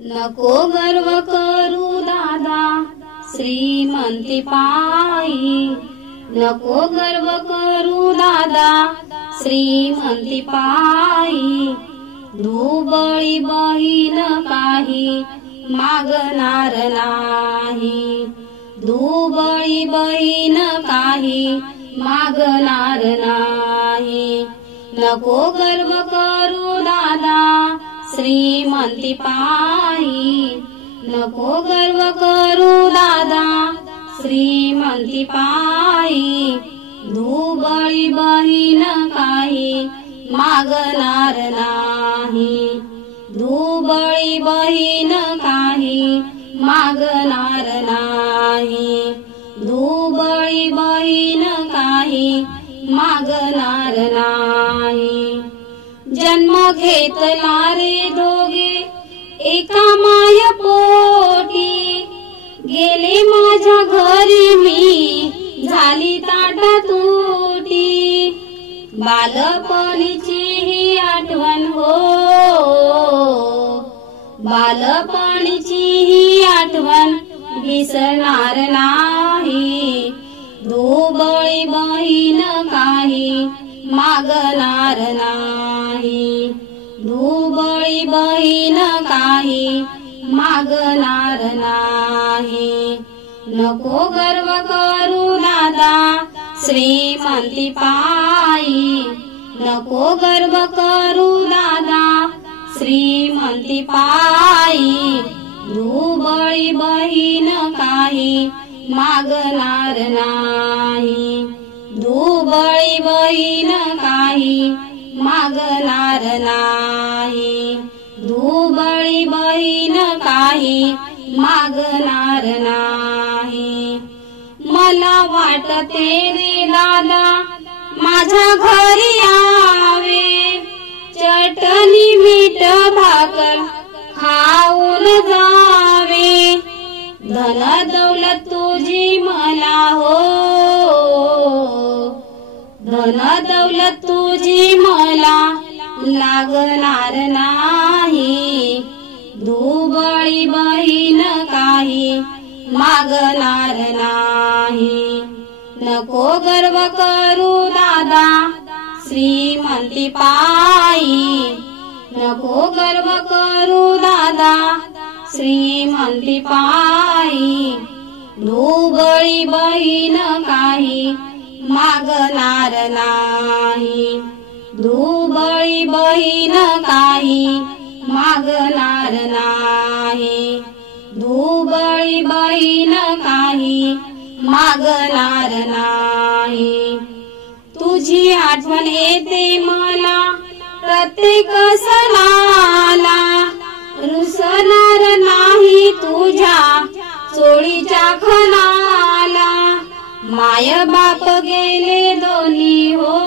नको गर्व करू दादा श्रीमंती पायी, नको गर्व करू दादा श्रीमंती पायी। दुबळी बहीण काही मागणार नाही, दुबळी बहीण काही मागणार नाही। नको गर्व करू दादा श्रीमंती पायी, नको गर्व करू दादा श्रीमंती पायी। दुबळी बहीण काही मागणार नाही, दुबळी बहीण काही मागणार नाही, दुबळी बहीण काही मागणार नाही। जन्म घेतला रे दोघे एका माय पोटी, गेले माझ्या घरी मी झाली ताटा तुटी। बालपणीची ही आठवण हो, बालपणीची ही आठवण विसरणार नाही। दुबळी बहीण काही मागणार नाही, दुबळी बहीण काही मागणार नाही। नको गर्व करू दादा श्रीमंती पायी, नको गर्व करू दादा श्रीमंती पायी। दुबळी बहीण काही मागणार नाही, दुबळी बहीण काही मागणार नाही, दुबळी बहीण काही मागणार नाही। मला वाटते रे दादा माझ्या घरी यावे, चटणी मीठ भाकर खाऊन जावे। धन दौलत तुझी मला हो, धन दौलत तुझी मला लागणार नाही। दुबळी बहीण काही मागणार नाही, नको गर्व करू दादा श्रीमंती पायी, नको गर्व करू दादा श्रीमंती पायी। दुबळी बहीण काही मागणार नाही, दुबळी बहीण काही मागणार नाही, दुबळी बहीण काही मागणार नाही। तुझी आठवण येते मला प्रत्येक सणाला, रुसणार नाही तुझ्या चोळीच्या खणाला। माय बाप गेले दोन्ही हो,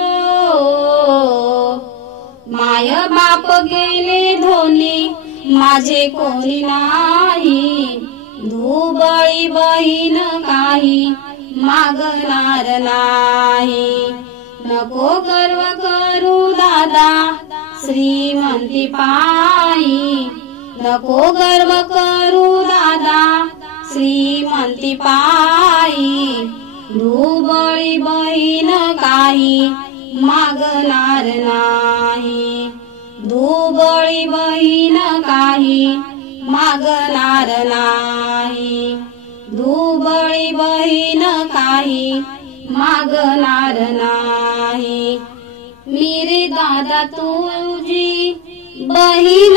माय बाप गेले दोन्ही माझे कोणी नाही। दुबळी बहीण काही मागणार नाही, नको गर्व करू दादा श्रीमंती पायी, नको गर्व करू दादा श्रीमंती पायी। दुबळी बहीण काही मागणार नाही, दुबळी बहीण काही मागणार नाही, दुबळी बहीण काही मागणार नाही। मेरे दादा तुझी बहीण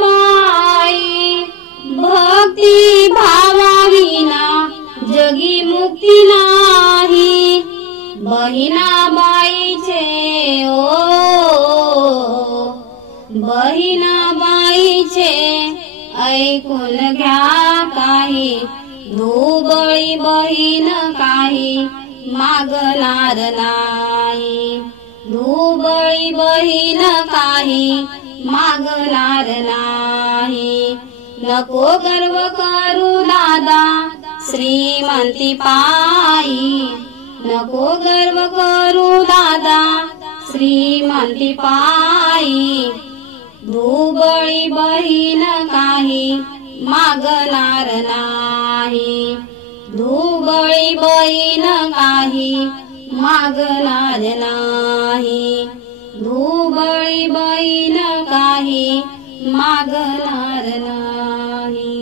बाई, भक्ती भावाविना जगी मुक्ती नाही। बहिणाबाईचे ओ, बहिणाबाईचे ऐकून घ्या काही, दुबळी बहीण काही मागणार नाही, दुबळी बहीण काही मागणार नाही। नको गर्व करू दादा श्रीमंती पायी, नको गर्व करू दादा श्रीमंती पायी। दुबळी बहीण काही मागणार नाही. धुबळी बहीण काही मागणार नाही. धुबळी बहीण काही मागणार नाही.